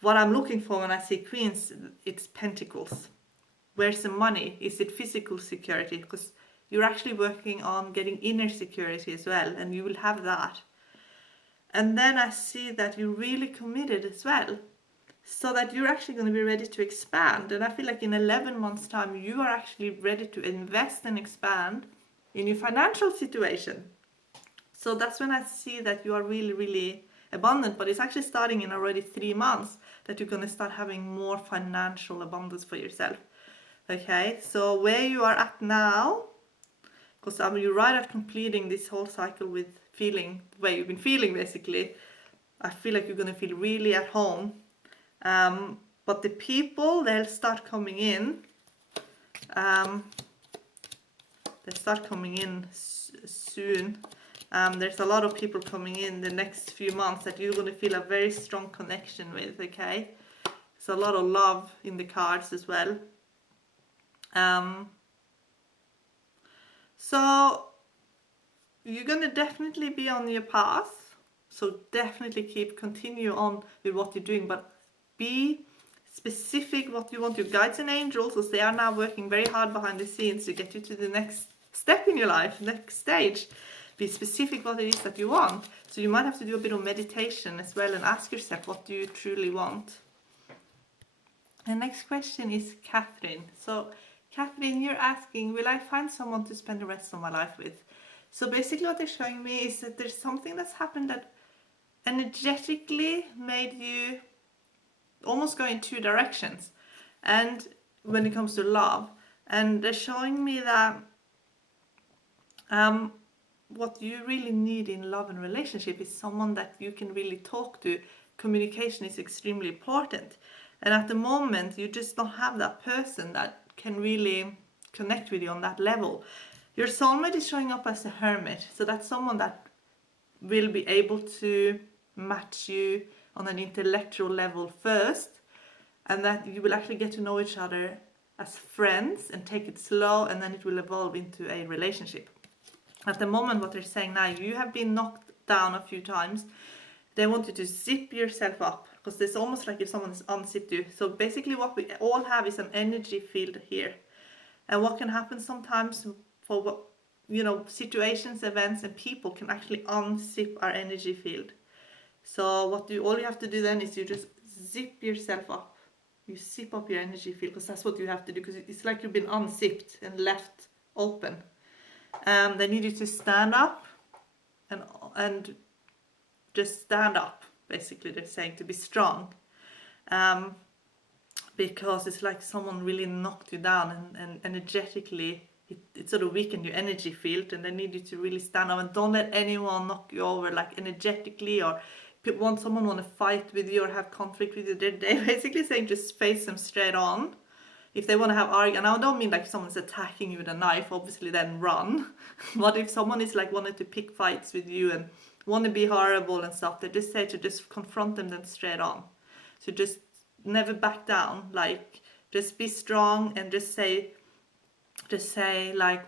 what I'm looking for when I see queens, it's pentacles. Where's the money? Is it physical security? Because you're actually working on getting inner security as well, and you will have that. And then I see that you're really committed as well, so that you're actually going to be ready to expand. And I feel like in 11 months time, you are actually ready to invest and expand in your financial situation. So that's when I see that you are really, really abundant, but it's actually starting in already 3 months that you're going to start having more financial abundance for yourself. Okay, so where you are at now, because you're right at completing this whole cycle with feeling the way you've been feeling basically, I feel like you're going to feel really at home. But the people, they'll start coming in. They start coming in soon. There's a lot of people coming in the next few months that you're going to feel a very strong connection with, okay? There's a lot of love in the cards as well. So you're going to definitely be on your path. So definitely continue on with what you're doing, but be specific what you want. Your guides and angels, because they are now working very hard behind the scenes to get you to the next step in your life, next stage. Be specific what it is that you want. So you might have to do a bit of meditation as well and ask yourself, what do you truly want? And next question is Catherine. So Catherine, you're asking, will I find someone to spend the rest of my life with? So basically what they're showing me is that there's something that's happened that energetically made you almost go in 2 directions. And when it comes to love, and they're showing me that what you really need in love and relationship is someone that you can really talk to. Communication is extremely important. And at the moment, you just don't have that person that can really connect with you on that level. Your soulmate is showing up as a hermit. So that's someone that will be able to match you on an intellectual level first, and that you will actually get to know each other as friends and take it slow, and then it will evolve into a relationship. At the moment, what they're saying now, you have been knocked down a few times. They want you to zip yourself up, because it's almost like if someone has unzipped you. So basically what we all have is an energy field here. And what can happen sometimes for what, situations, events, and people can actually unzip our energy field. So all you have to do then is you just zip yourself up. You zip up your energy field, because that's what you have to do, because it's like you've been unzipped and left open. They need you to stand up and just stand up, basically. They're saying to be strong, because it's like someone really knocked you down, and energetically it sort of weakened your energy field, and they need you to really stand up and don't let anyone knock you over, like energetically, or someone want to fight with you or have conflict with you. They're basically saying just face them straight on. If they want to have argument, and I don't mean like if someone's attacking you with a knife, obviously then run. But if someone is like wanting to pick fights with you and want to be horrible and stuff, they just say to just confront them then straight on. So just never back down, like just be strong and just say like,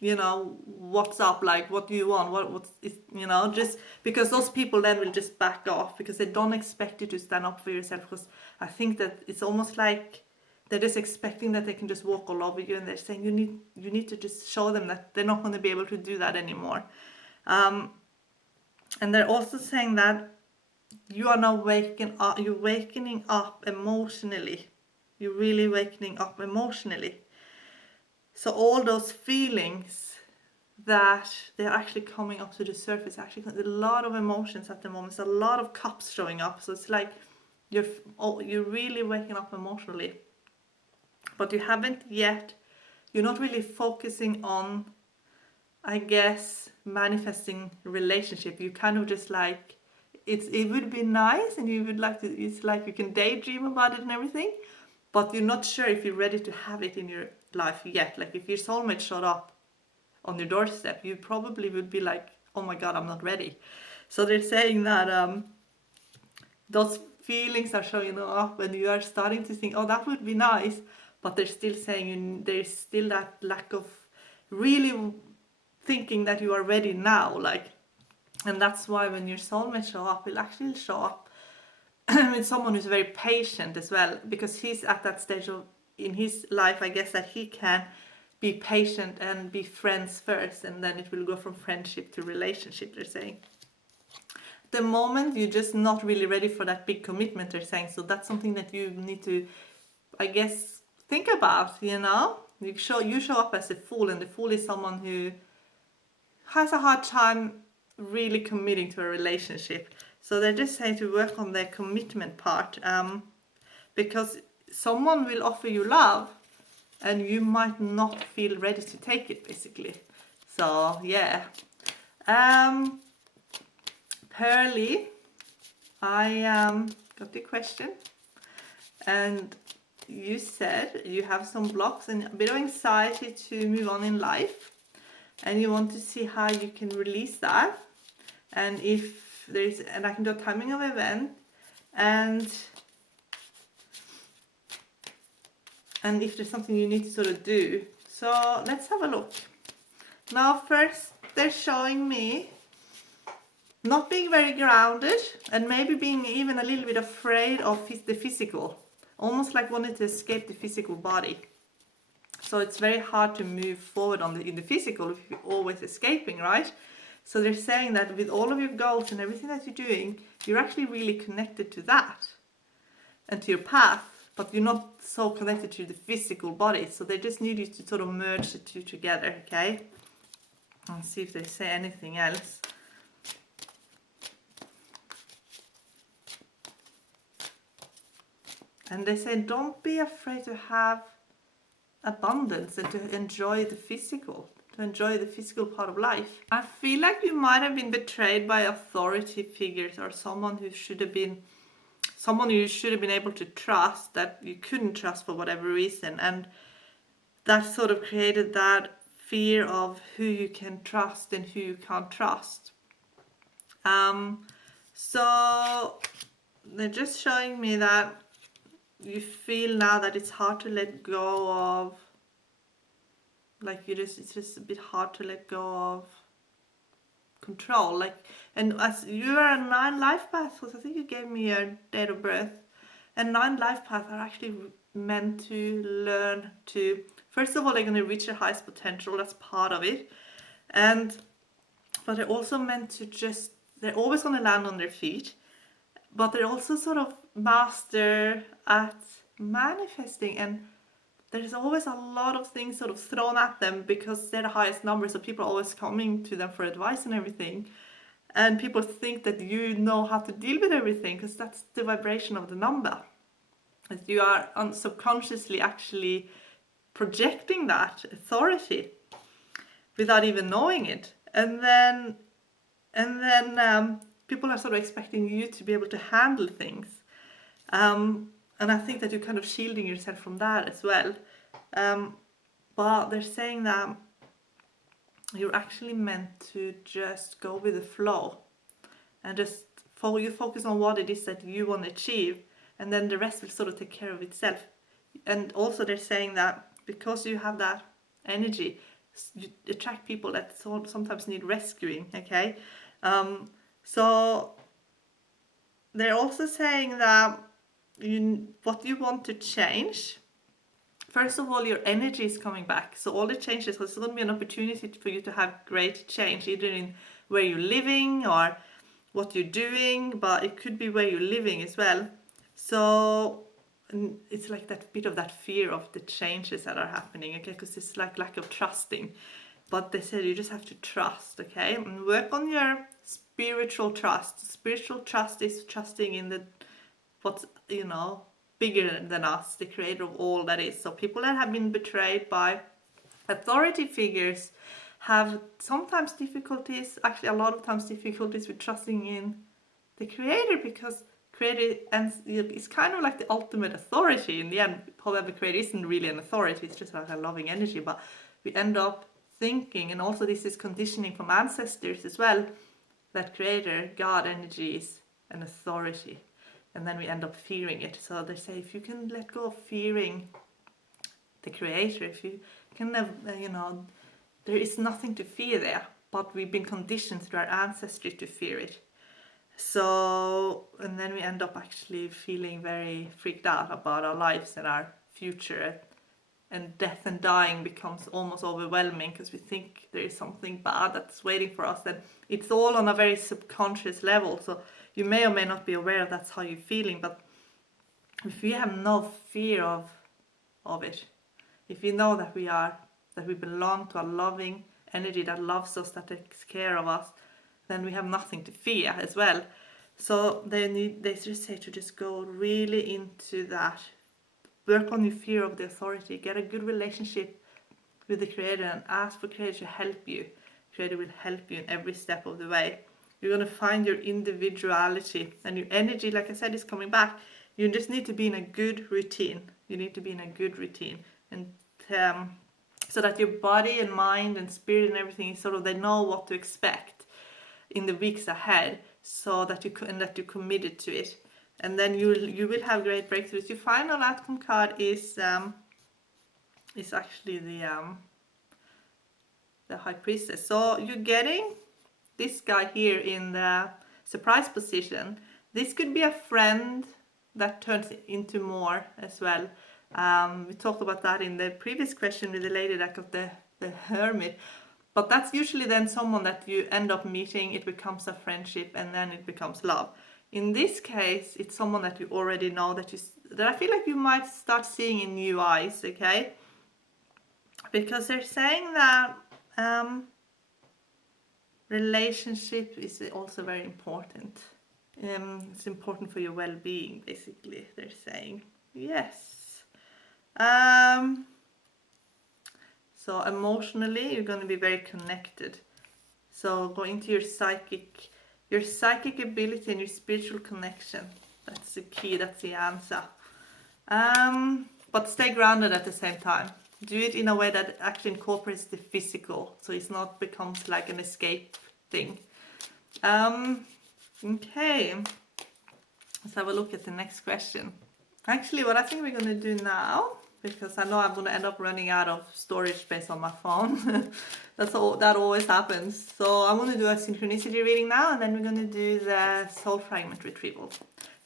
you know, what's up, like what do you want, what's, you know, just because those people then will just back off, because they don't expect you to stand up for yourself. Because I think that it's almost like they're just expecting that they can just walk all over you, and they're saying you need to just show them that they're not going to be able to do that anymore. And they're also saying that you are now you're wakening up emotionally. You're really wakening up emotionally. So all those feelings that they're actually coming up to the surface, actually there's a lot of emotions at the moment. There's a lot of cups showing up. So it's like you're really waking up emotionally, but you haven't yet. You're not really focusing on, I guess, manifesting a relationship. You kind of just like it would be nice, and you would like to. It's like you can daydream about it and everything, but you're not sure if you're ready to have it in your life yet. Like if your soulmate showed up on your doorstep, you probably would be like, oh my god, I'm not ready. So they're saying that those feelings are showing up, and you are starting to think, oh, that would be nice, but they're still saying there's still that lack of really thinking that you are ready now, like. And that's why when your soulmate show up, it'll actually show up with someone who's very patient as well, because he's at that stage in his life, I guess, that he can be patient and be friends first, and then it will go from friendship to relationship, they're saying. The moment you're just not really ready for that big commitment, they're saying. So that's something that you need to, I guess, think about, you know. You show up as a fool, and the fool is someone who has a hard time really committing to a relationship. So they're just saying to work on their commitment part, because someone will offer you love and you might not feel ready to take it, basically. So yeah. Pearly, I got the question, and you said you have some blocks and a bit of anxiety to move on in life, and you want to see how you can release that, and if there's, and I can do a timing of event, and if there's something you need to sort of do. So let's have a look. Now first, they're showing me not being very grounded, and maybe being even a little bit afraid of the physical, almost like wanting to escape the physical body. So it's very hard to move forward in the physical if you're always escaping, right? So they're saying that with all of your goals and everything that you're doing, you're actually really connected to that and to your path, but you're not so connected to the physical body. So they just need you to sort of merge the two together, okay? And see if they say anything else. And they say, don't be afraid to have abundance and to enjoy the physical, part of life. I feel like you might have been betrayed by authority figures, or someone you should have been able to trust that you couldn't trust for whatever reason, and that sort of created that fear of who you can trust and who you can't trust. So they're just showing me that you feel now that it's hard to let go of, like it's just a bit hard to let go of control, like, and as you are a 9 life paths, because I think you gave me your date of birth, and 9 life paths are actually meant to learn to, first of all, they're going to reach their highest potential, that's part of it, but they're also meant to they're always going to land on their feet, but they're also sort of master at manifesting, and there's always a lot of things sort of thrown at them because they're the highest number, so people are always coming to them for advice and everything. And people think that you know how to deal with everything because that's the vibration of the number. That you are subconsciously actually projecting that authority without even knowing it. And then people are sort of expecting you to be able to handle things. And I think that you're kind of shielding yourself from that as well. But they're saying that you're actually meant to just go with the flow and just you focus on what it is that you want to achieve, and then the rest will sort of take care of itself. And also they're saying that because you have that energy, you attract people that sometimes need rescuing, okay? So they're also saying that what you want to change, first of all, your energy is coming back. So all the changes, so it's going to be an opportunity for you to have great change, either in where you're living or what you're doing, but it could be where you're living as well. So it's like that bit of that fear of the changes that are happening, okay? Because it's like lack of trusting. But they said you just have to trust, okay? And work on your spiritual trust. Spiritual trust is trusting in what's, bigger than us, the creator of all that is. So people that have been betrayed by authority figures have sometimes difficulties, actually a lot of times difficulties with trusting in the creator, because creator is kind of like the ultimate authority in the end. However, creator isn't really an authority, it's just like a loving energy, but we end up thinking, and also this is conditioning from ancestors as well, that creator, God energy is an authority. And then we end up fearing it. So they say if you can let go of fearing the creator, if you can have, there is nothing to fear there, but we've been conditioned through our ancestry to fear it. So, and then we end up actually feeling very freaked out about our lives and our future, and death and dying becomes almost overwhelming because we think there is something bad that's waiting for us. And it's all on a very subconscious level, so you may or may not be aware of that's how you're feeling. But if you have no fear of it, if you know that we belong to a loving energy that loves us, that takes care of us, then we have nothing to fear as well. So they just say to just go really into that. Work on your fear of the authority. Get a good relationship with the creator and ask for creator to help you. Creator will help you in every step of the way. You're going to find your individuality, and your energy, like I said, is coming back. You just need to be in a good routine. You need to be in a good routine, and so that your body and mind and spirit and everything is sort of, they know what to expect in the weeks ahead, so that you're committed to it. And then you will have great breakthroughs. Your final outcome card is actually the High Priestess. So you're getting this guy here in the surprise position. This could be a friend that turns into more as well. We talked about that in the previous question with the lady that got the Hermit. But that's usually then someone that you end up meeting, it becomes a friendship, and then it becomes love. In this case, it's someone that you already know, that I feel like you might start seeing in new eyes, okay? Because they're saying that relationship is also very important. It's important for your well-being, basically, they're saying. Yes. So emotionally, you're going to be very connected. So go into your psychic ability and your spiritual connection. That's the key, that's the answer. But stay grounded at the same time. Do it in a way that actually incorporates the physical, so it's not becomes like an escape thing. Okay, let's have a look at the next question. Actually, what I think we're going to do now, because I know I'm going to end up running out of storage space on my phone. That always happens. So I'm going to do a synchronicity reading now, and then we're going to do the soul fragment retrieval.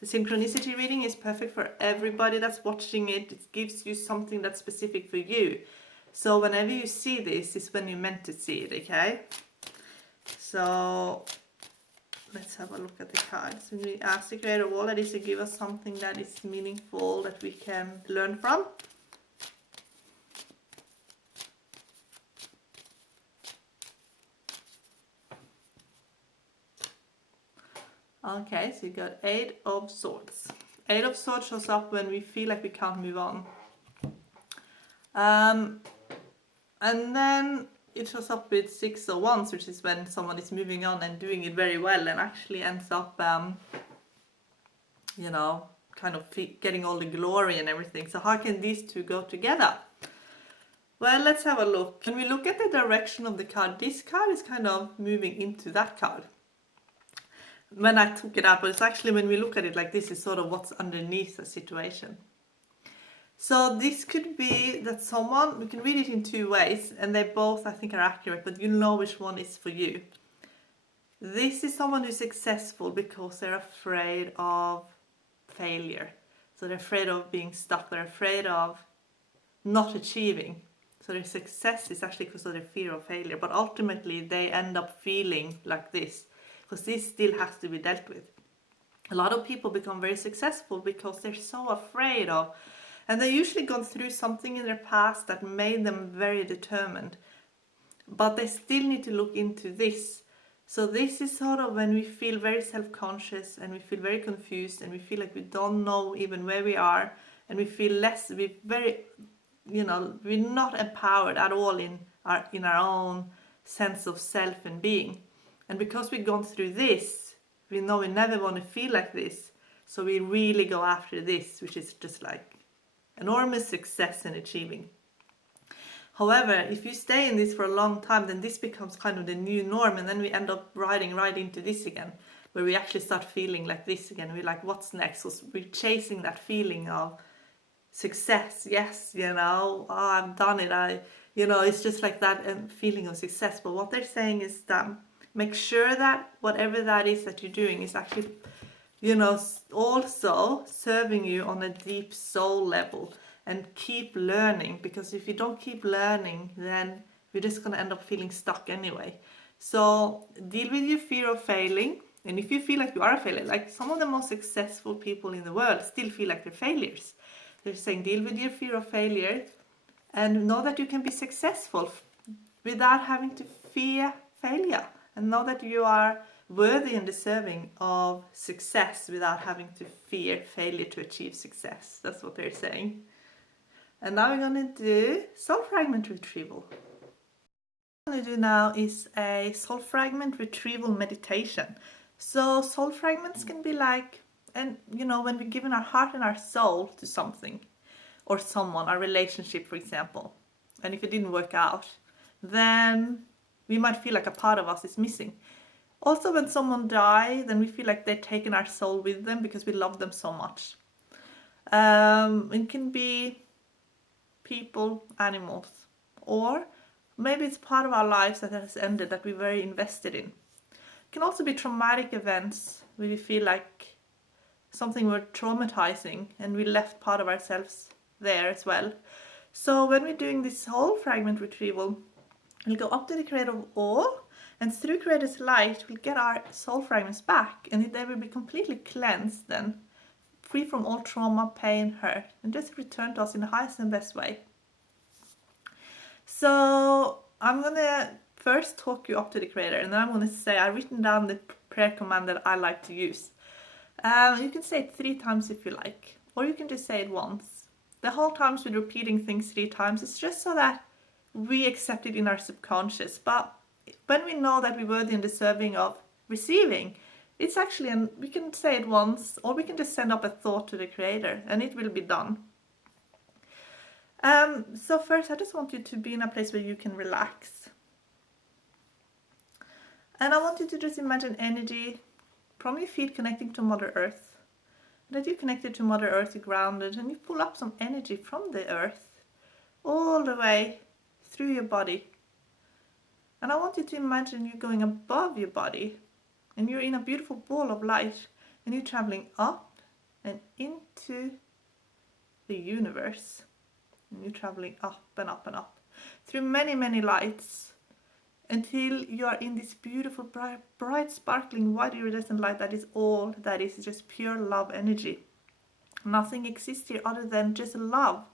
The synchronicity reading is perfect for everybody that's watching it. It gives you something that's specific for you. So whenever you see this, is when you're meant to see it, okay? So let's have a look at the cards. We ask the Creator of all that is to give us something that is meaningful, that we can learn from. Okay, so you got 8 of Swords. 8 of Swords shows up when we feel like we can't move on. And then it shows up with 6 of Wands, which is when someone is moving on and doing it very well and actually ends up, you know, kind of getting all the glory and everything. So how can these two go together? Well, let's have a look. When we look at the direction of the card, this card is kind of moving into that card. When I took it out, but it's actually when we look at it like this, is sort of what's underneath the situation. So this could be that someone, we can read it in 2 ways, and they both I think are accurate, but you know which one is for you. This is someone who's successful because they're afraid of failure. So they're afraid of being stuck, they're afraid of not achieving. So their success is actually because of their fear of failure, but ultimately they end up feeling like this, because this still has to be dealt with. A lot of people become very successful because they're so afraid of, and they've usually gone through something in their past that made them very determined, but they still need to look into this. So this is sort of when we feel very self-conscious and we feel very confused and we feel like we don't know even where we are, and we feel we're very, you know, we're not empowered at all in our own sense of self and being. And because we've gone through this, we know we never want to feel like this. So we really go after this, which is just like enormous success in achieving. However, if you stay in this for a long time, then this becomes kind of the new norm. And then we end up riding right into this again, where we actually start feeling like this again. We're like, what's next? So we're chasing that feeling of success. Yes, you know, oh, I've done it. It's just like that feeling of success. But what they're saying is that make sure that whatever that is that you're doing is actually, also serving you on a deep soul level, and keep learning, because if you don't keep learning, then we're just going to end up feeling stuck anyway. So deal with your fear of failing. And if you feel like you are a failure, like some of the most successful people in the world still feel like they're failures. They're saying deal with your fear of failure and know that you can be successful without having to fear failure. And know that you are worthy and deserving of success without having to fear failure to achieve success. That's what they're saying. And now we're going to do soul fragment retrieval. What I'm going to do now is a soul fragment retrieval meditation. So soul fragments can be like, and when we're giving our heart and our soul to something or someone, our relationship, for example, and if it didn't work out, then we might feel like a part of us is missing. Also, when someone dies, then we feel like they've taken our soul with them because we love them so much. It can be people, animals, or maybe it's part of our lives that has ended that we're very invested in. It can also be traumatic events where we feel like something were traumatizing and we left part of ourselves there as well. So when we're doing this whole fragment retrieval, we'll go up to the Creator of all, and through Creator's light, we'll get our soul fragments back, and they will be completely cleansed then, free from all trauma, pain, hurt, and just return to us in the highest and best way. So I'm going to first talk you up to the Creator, and then I'm going to say, I've written down the prayer command that I like to use. You can say it 3 times if you like, or you can just say it once. The whole times with repeating things 3 times, it's just so that we accept it in our subconscious. But when we know that we're worthy and deserving of receiving, it's actually, and we can say it once, or we can just send up a thought to the Creator, and it will be done. So first, I just want you to be in a place where you can relax. And I want you to just imagine energy from your feet connecting to Mother Earth. That you're connected to Mother Earth, you're grounded, and you pull up some energy from the earth all the way through your body. And I want you to imagine you going above your body, and you're in a beautiful ball of light, and you're traveling up and into the universe. And you're traveling up and up and up through many, many lights. until you are in this beautiful, bright, sparkling, white iridescent light that is all that is, just pure love energy. Nothing exists here other than just love.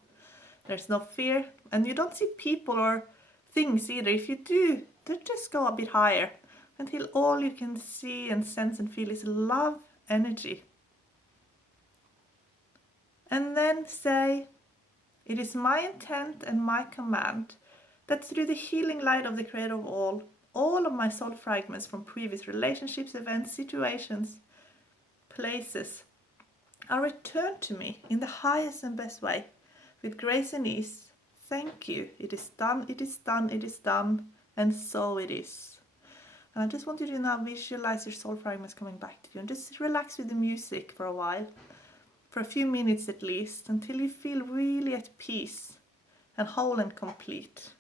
There's no fear, and you don't see people or things either. If you do, then just go a bit higher until all you can see and sense and feel is love energy. And then say, it is my intent and my command that through the healing light of the Creator of all of my soul fragments from previous relationships, events, situations, places, are returned to me in the highest and best way, with grace and ease. Thank you. It is done, it is done, it is done, and so it is. And I just want you to now visualize your soul fragments coming back to you, and just relax with the music for a while, for a few minutes at least, until you feel really at peace and whole and complete.